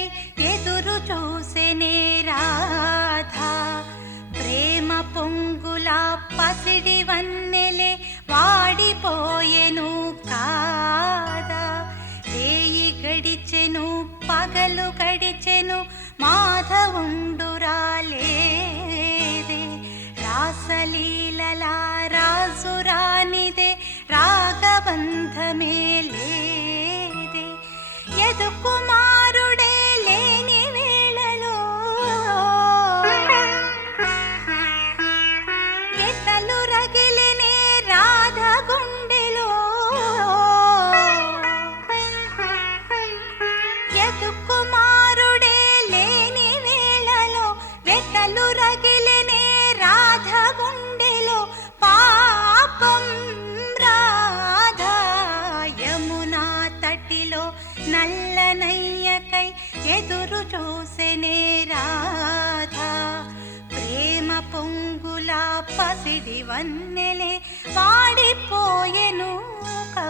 కై ఎదురు చూసెనే రాధా. ప్రేమ పొంగుల పసిడి వన్నెలే వాడిపోయెను కాదా. రేయి గడిచెను పగలు గడిచెను మాధవుండురాలేదే. రాసలీలల రాసురానిదే రాగబంధమే లేదే. యదుకుమారుడే లేని వేళలో ఎతలు రగిలినే రాధ గుండెలో. యదుకుమారుడే లేని వేళలో వెతలు రగిలినే రాధ గుండెలో. పాపం రాధా యమునా తటిలో నల్లనయ్యకై ఎదురు చూసెనే రాధా. ప్రేమ పొంగుల పసిడి వన్నెలే వాడిపోయెను కా.